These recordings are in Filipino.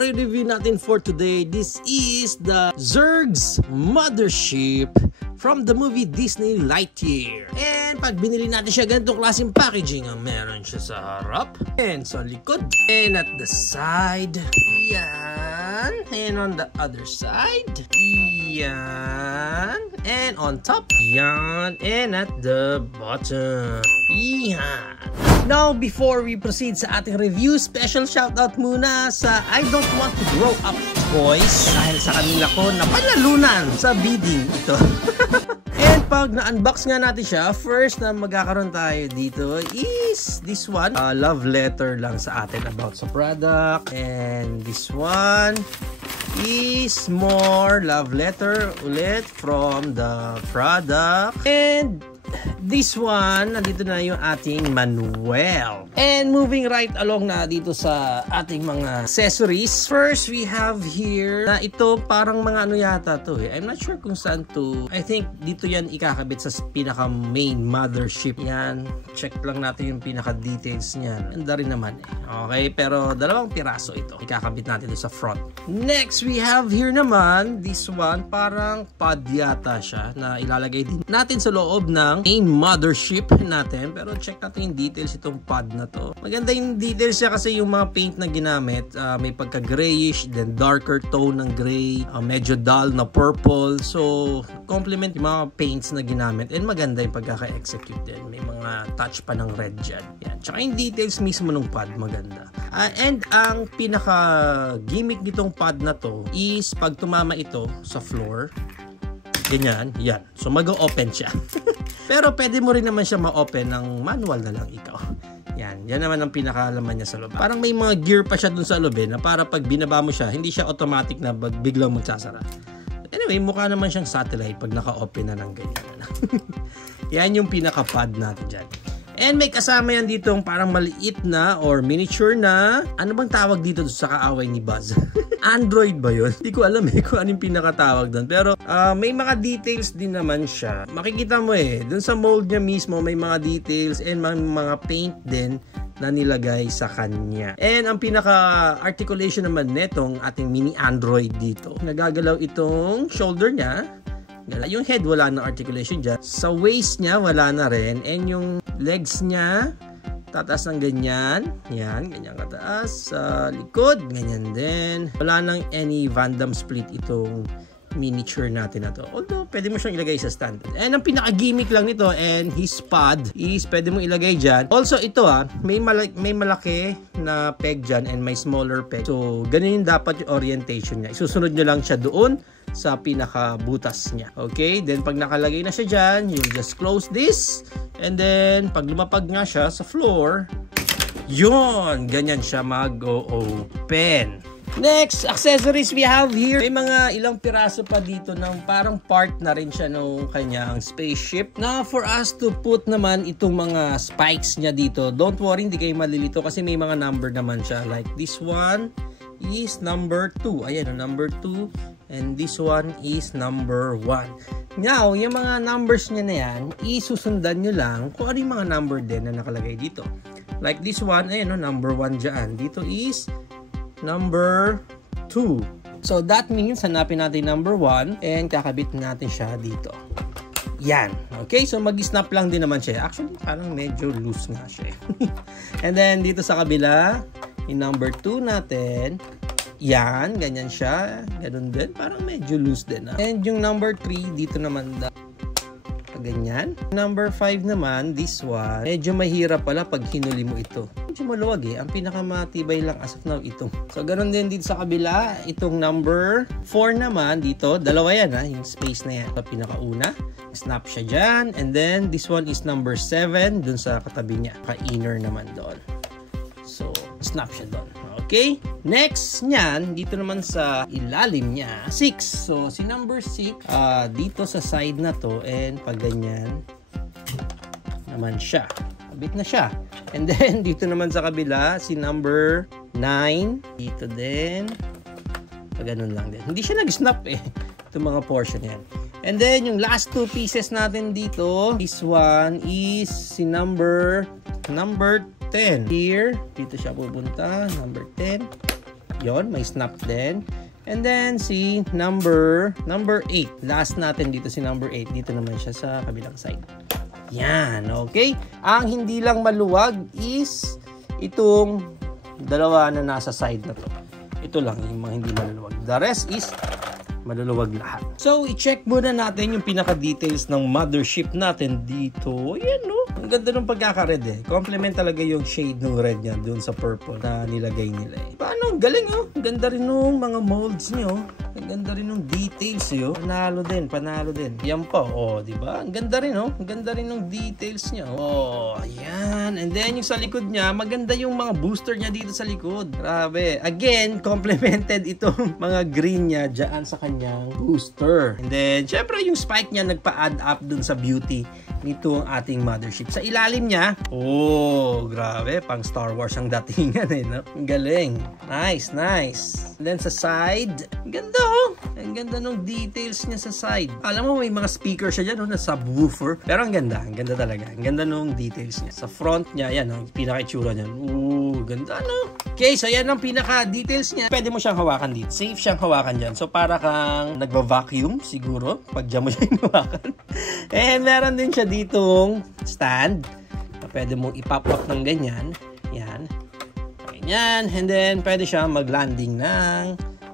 re-review natin for today, this is the Zerg's Mothership from the movie Disney Lightyear. And pag binili natin siya, ganitong klaseng packaging ang meron siya sa harap and sa likod and at the side. Yan. And on the other side. Yan. And on top. Yan. And at the bottom. Yan. Now, before we proceed sa ating review, special shoutout muna sa I Don't Want to Grow Up Toys dahil sa kanila ko na panalunan sa bidding ito. And pag na-unbox nga natin siya, first na magkakaroon tayo dito is this one. Love letter lang sa atin about sa product. And this one is more love letter ulit from the product. And this one, nandito na yung ating manual. And moving right along na dito sa ating mga accessories. First, we have here na ito parang mga ano yata to eh. I'm not sure kung saan to. I think dito yan ikakabit sa pinaka main mothership. Yan. Check lang natin yung pinaka details niyan. Ganda rin naman eh. Okay, pero dalawang piraso ito. Ikakabit natin ito sa front. Next, we have here naman this one. Parang pod yata siya na ilalagay din natin sa loob ng main mothership natin. Pero check natin yung details itong pod na to. Maganda yung details siya kasi yung mga paint na ginamit, may pagka grayish, then darker tone ng gray, medyo dull na purple. So, complement yung mga paints na ginamit and maganda yung pagkaka-execute din. May mga touch pa ng red dyan. Yan. Tsaka yung details mismo ng pod, maganda. And ang pinaka-gimmick nitong pod na to is pag tumama ito sa floor, ganyan, yan. So, mag-o-open siya. Pero pwede mo rin naman siya ma-open ng manual na lang ikaw. Yan. Yan naman ang pinakalaman niya sa loob. Parang may mga gear pa siya dun sa loob na para pag binaba mo siya, hindi siya automatic na biglang magsasara. Anyway, mukha naman siyang satellite pag naka-open na ng ganyan. Yan yung pinaka-pod natin dyan. And may kasama yan dito parang maliit na or miniature na, ano bang tawag dito sa kaaway ni Buzz? Android ba yun? Hindi ko alam kung anong pinakatawag doon. Pero may mga details din naman siya. Makikita mo dun sa mold niya mismo may mga details and mga paint din na nilagay sa kanya. And ang pinaka-articulation naman netong ating mini Android dito. Nagagalaw itong shoulder niya. Yung head wala na articulation dyan. Sa waist niya wala na rin. And yung legs niya tataas ng ganyan. Yan, ganyan kataas. Sa likod, ganyan din. Wala nang any Van Damme split itong miniature natin na to. Although, pwede mo siyang ilagay sa stand. And ang pinaka-gimmick lang nito and his pod is pwede mo ilagay dyan. Also, ito may malaki na peg dyan and may smaller peg. So, ganun yung dapat yung orientation niya. Isusunod nyo lang siya doon sa pinaka-butas niya. Okay? Then, pag nakalagay na siya dyan, you just close this. And then, pag lumapag nga siya sa floor, yun! Ganyan siya mag-open. Next, accessories we have here. May mga ilang piraso pa dito ng parang part na rin siya ng kanyang spaceship. Na for us to put naman itong mga spikes niya dito. Don't worry, hindi kayo malilito kasi may mga number naman siya. Like this one is number 2. Ayan, number 2. And this one is number 1. Now, yung mga numbers niya na yan, isusundan nyo lang kung ano yung mga number din na nakalagay dito. Like this one, ayan, number 1 dyan. Dito is number 2. So, that means, hanapin natin number 1 and kakabit natin siya dito. Yan. Okay, so mag-snap lang din naman siya. Actually, parang medyo loose nga siya. And then, dito sa kabila, yung number 2 natin, yan, ganyan siya. Ganun din. Parang medyo loose din. And yung number 3, dito naman ganyan. Number 5 naman, this one, medyo mahirap pala pag hinuli mo ito. Medyo maluwag Ang pinakamatibay lang as of now ito. So, ganun din dito sa kabila. Itong number 4 naman, dito, dalawa yan yung space na yan. So, pinakauna, snap siya dyan. And then, this one is number 7, dun sa katabi niya. Ka-inner naman doon. So, snap siya doon. Okay? Next niyan, dito naman sa ilalim niya, 6. So, si number 6, dito sa side na to, and pag ganyan, naman siya. Kabit na siya. And then, dito naman sa kabila, si number 9. Dito din. Pag ganun lang din. Hindi siya nag-snap Itong mga portion yan. And then, yung last 2 pieces natin dito, this one is si number 10. Here, dito siya pupunta, number 10. Yon, may snap din. And then si number 8. Last natin dito si number 8. Dito naman siya sa kabilang side. Yan, okay? Ang hindi lang maluwag is itong dalawa na nasa side na to. Ito lang yung mga hindi maluluwag. The rest is maluluwag lahat. So, i-check muna natin yung pinaka-details ng mothership natin dito. Ayan, no? Ang ganda ng pagkaka-red eh. Complement talaga yung shade ng red niya dun sa purple na nilagay nila eh. Paano? Galing, oh. Ang ganda rin nung mga molds niyo. Ang ganda rin nung details niyo. Panalo din. Yan pa, oh, di ba? Ang ganda rin, oh. Ang ganda rin nung details niya. Oh, ayan. And then, yung sa likod niya, maganda yung mga booster niya dito sa likod. Grabe. Again, complemented itong mga green niya dyan sa kanyang booster. And then, syempre, yung spike niya nagpa-add up dun sa beauty nito ang ating mothership. Sa ilalim niya, oh, grabe. Pang Star Wars ang datingan eh, no? Ang galing. Nice. And then, sa side, ang ganda, oh. Ang ganda nung details niya sa side. Alam mo, may mga speaker siya dyan, no, na subwoofer. Pero ang ganda talaga. Ang ganda nung details niya. Sa front niya, yan, ang pinaka-itsura niya. Ooh, ganda, no? Okay, so yan ang pinaka-details niya. Pwede mo siyang hawakan dito. Safe siyang hawakan dyan. So, para kang nagva-vacuum, siguro, pag dyan mo siya hawakan. And meron din siya ditong stand. Pwede mong i-pop up ng ganyan. Yan. Ganyan. And then, pwede siyang mag-landing ng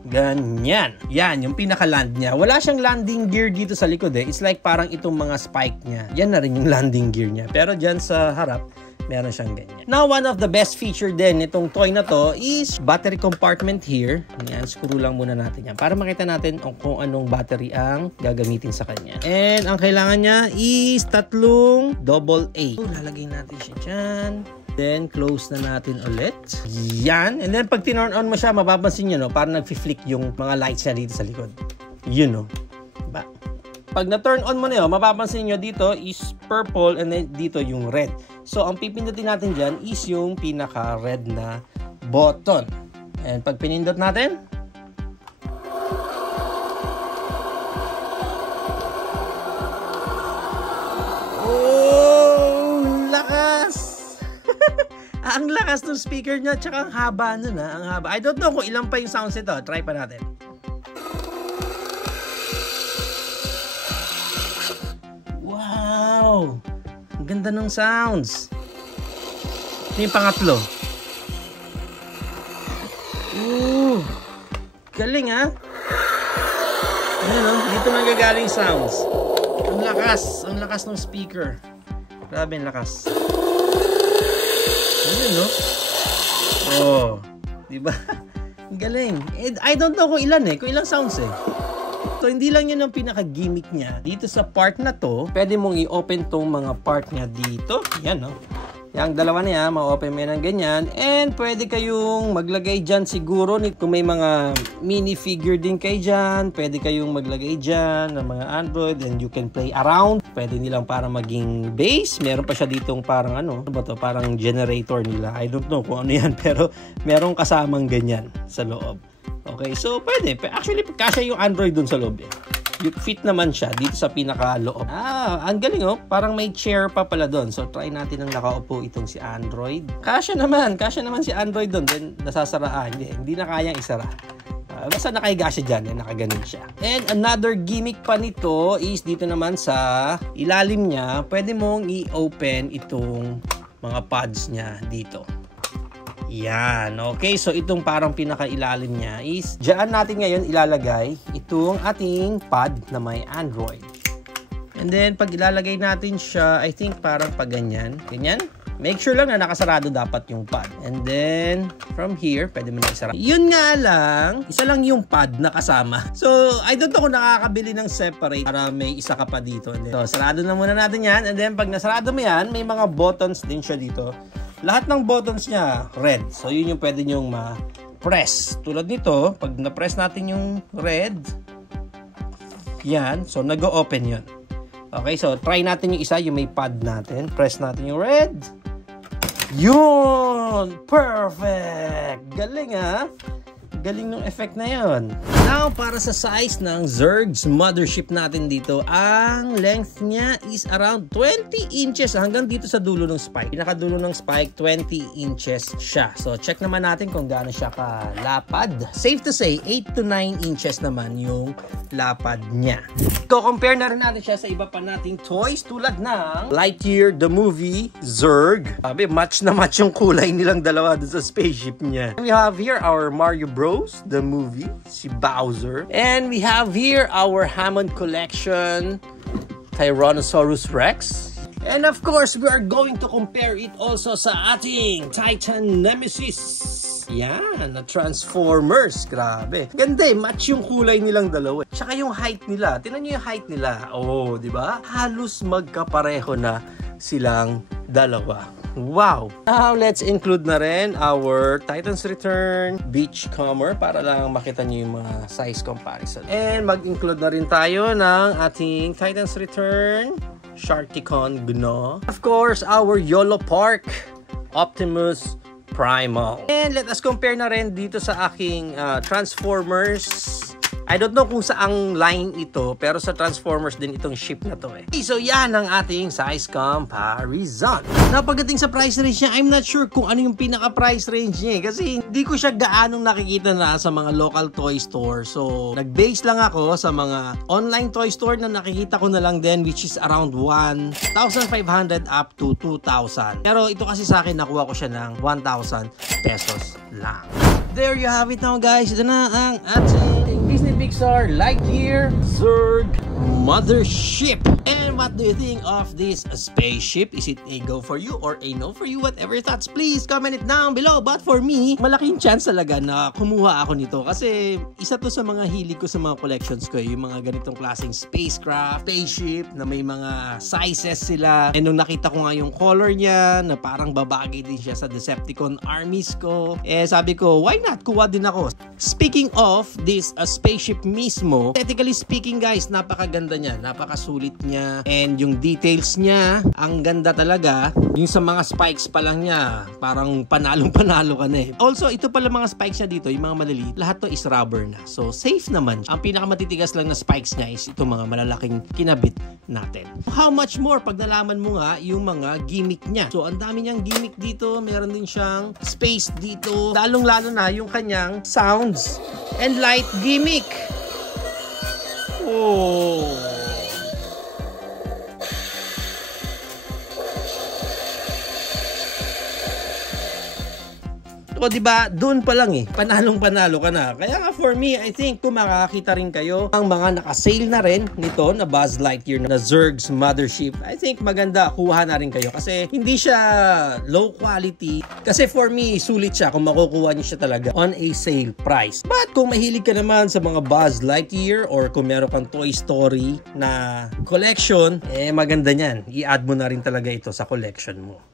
ganyan. Yan, yung pinaka-land niya. Wala siyang landing gear dito sa likod eh. It's like parang itong mga spike niya. Yan na rin yung landing gear niya. Pero dyan sa harap, meron siyang ganyan. Now, one of the best feature din nitong toy na to is battery compartment here. Yan, screw lang muna natin yan para makita natin kung anong battery ang gagamitin sa kanya. And ang kailangan niya is 3 AA. So, lalagay natin siya dyan. Then, close na natin ulit. Yan. And then, pag tinurn on mo siya, mapapansin nyo, no? Parang nag-flick yung mga lights niya dito sa likod. Yun, no? Diba? Pag na-turn on mo na yun, mapapansin nyo dito is purple and then dito yung red. So, ang pipindutin natin dyan is yung pinaka-red na button. And pag pinindot natin, oh, lakas! Ang lakas ng speaker niya, tsaka ang haba nun, ha? Ang haba. I don't know kung ilan pa yung sounds ito. Try pa natin. Wow! Ang ganda ng sounds. Ito yung pangatlo. Ooh! Galing, ha? Ayan, no? Dito nagagaling sounds. Ang lakas. Ang lakas ng speaker. Grabe ang lakas. Ayan, no? Oh. Diba? Ang galing. I don't know kung ilan eh. Kung ilang sounds eh. So, hindi lang yun ang pinaka-gimmick niya. Dito sa part na to, pwede mong i-open tong mga part niya dito. Yan, no? Yung dalawa na yan, ma-open mo yan ng ganyan. And pwede kayong maglagay dyan siguro. Kung may mga mini-figure din kayo dyan, pwede kayong maglagay dyan ng mga Android and you can play around. Pwede nilang para maging base. Meron pa siya ditong parang ano ba to? Parang generator nila. I don't know kung ano yan, pero meron kasamang ganyan sa loob. Okay, so pwede. Actually, kasya yung Android dun sa loob eh. Yung fit naman siya dito sa pinaka-loob. Ang galing oh. Parang may chair pa pala doon. So, try natin ang nakaupo itong si Android. Kasya naman si Android doon. Then, nasasaraan. Hindi na kayang isara. Basta nakahiga siya dyan. Nakaganon siya. And another gimmick pa nito is dito naman sa ilalim niya, pwede mong i-open itong mga pads niya dito. Yan, okay. So, itong parang pinakailalim niya is, dyan natin ngayon ilalagay itong ating pad na may Android. And then, pag ilalagay natin siya, I think parang pag ganyan. Ganyan. Make sure lang na nakasarado dapat yung pad. And then, from here, pwede mo na isara. Yun nga lang, isa lang yung pad na kasama. So, I don't know kung nakakabili ng separate para may isa ka pa dito. And then, so, sarado na muna natin yan. And then, pag nasarado mo yan, may mga buttons din siya dito. Lahat ng buttons niya, red. So, yun yung pwede nyong ma-press. Tulad nito, pag na-press natin yung red, yan. So, nag-o-open yun. Okay, so, try natin yung isa, yung may pad natin. Press natin yung red. Yun! Perfect! Galing, ha? Galing ng effect na yon. Now, para sa size ng Zerg's mothership natin dito, ang length niya is around 20 inches hanggang dito sa dulo ng spike. Pinakadulo ng spike, 20 inches siya. So, check naman natin kung gaano siya kalapad. Safe to say, 8 to 9 inches naman yung lapad niya. Compare na rin natin siya sa iba pa nating toys tulad ng Lightyear the Movie Zerg. Sabi, match na match yung kulay nilang dalawa doon sa spaceship niya. We have here our Mario Bros. The Movie, si Bowser. And we have here our Hammond Collection Tyrannosaurus Rex. And of course, we are going to compare it also sa ating Titan Nemesis. Yan, na Transformers. Grabe. Ganda eh, match yung kulay nilang dalawa. Tsaka yung height nila. Tingnan nyo yung height nila. Oh, di ba? Halos magkapareho na silang dalawa. Wow! Now, let's include na rin our Titan's Return Beachcomber para lang makita nyo yung mga size comparison. And mag-include na rin tayo ng ating Titan's Return Sharkticon Gno. Of course, our YOLO Park Optimus Primal. And let us compare na rin dito sa aking Transformers. I don't know kung saang line ito, pero sa Transformers din itong ship na to eh. So yan ang ating size comparison. Now pagdating sa price range niya, I'm not sure kung ano yung pinaka price range niya eh. Kasi hindi ko siya gaanong nakikita na sa mga local toy store. So nag-base lang ako sa mga online toy store na nakikita ko na lang din, which is around 1,500 up to 2,000. Pero ito kasi sa akin, nakuha ko siya ng 1,000 pesos lang. There you have it now guys. Ito na ang ating Disney Pixar Lightyear Zerg mothership. And what do you think of this spaceship? Is it a go for you or a no for you? Whatever your thoughts, please comment it down below. But for me, malaking chance talaga na kumuha ako nito kasi isa to sa mga hilig ko sa mga collections ko, yung mga ganitong klaseng spacecraft, spaceship na may mga sizes sila. And nung nakita ko nga yung color niya na parang babagay din siya sa Decepticon armies ko, eh sabi ko, why not? Kuha din ako. Speaking of this spaceship mismo, technically speaking guys, napakaganda niya, napakasulit niya, and yung details niya, ang ganda talaga. Yung sa mga spikes pa lang niya, parang panalong-panalo ka na eh. Also, ito pala mga spikes niya dito, yung mga maliliit, lahat to is rubber na. So, safe naman. Ang pinakamatitigas lang na spikes niya is itong mga malalaking kinabit natin. How much more pag nalaman mo nga yung mga gimmick niya. So, ang dami niyang gimmick dito. Meron din siyang space dito. Lalong-lalo na yung kanyang sounds and light gimmick. Oh. O diba, doon pa lang eh, panalong-panalo ka na. Kaya nga for me, I think kung makakita rin kayo ang mga nakasale na rin nito na Buzz Lightyear na Zerg's mothership, I think maganda, kuha na rin kayo. Kasi hindi siya low quality. Kasi for me, sulit siya kung makukuha niyo siya talaga on a sale price. But kung mahilig ka naman sa mga Buzz Lightyear or kung meron kang Toy Story na collection, eh maganda niyan. I-add mo na rin talaga ito sa collection mo.